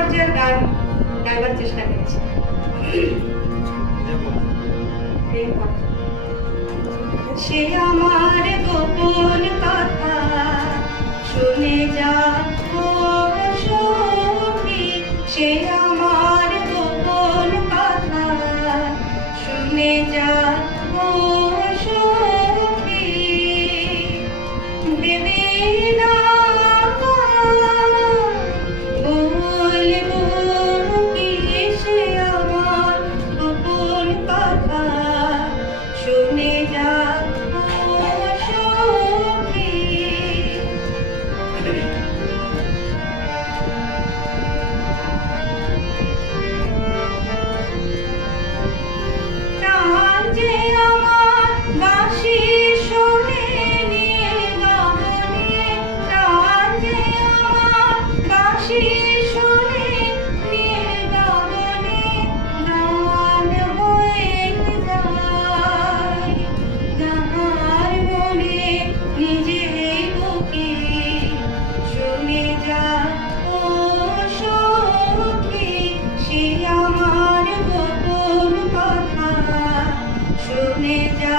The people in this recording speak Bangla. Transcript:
পর্যায়ের গান গাইবার চেষ্টা করছি। সে আমার গোপন কথা শুনে যা সে আমার গোপন কথা শুনে যা সখী দেবে না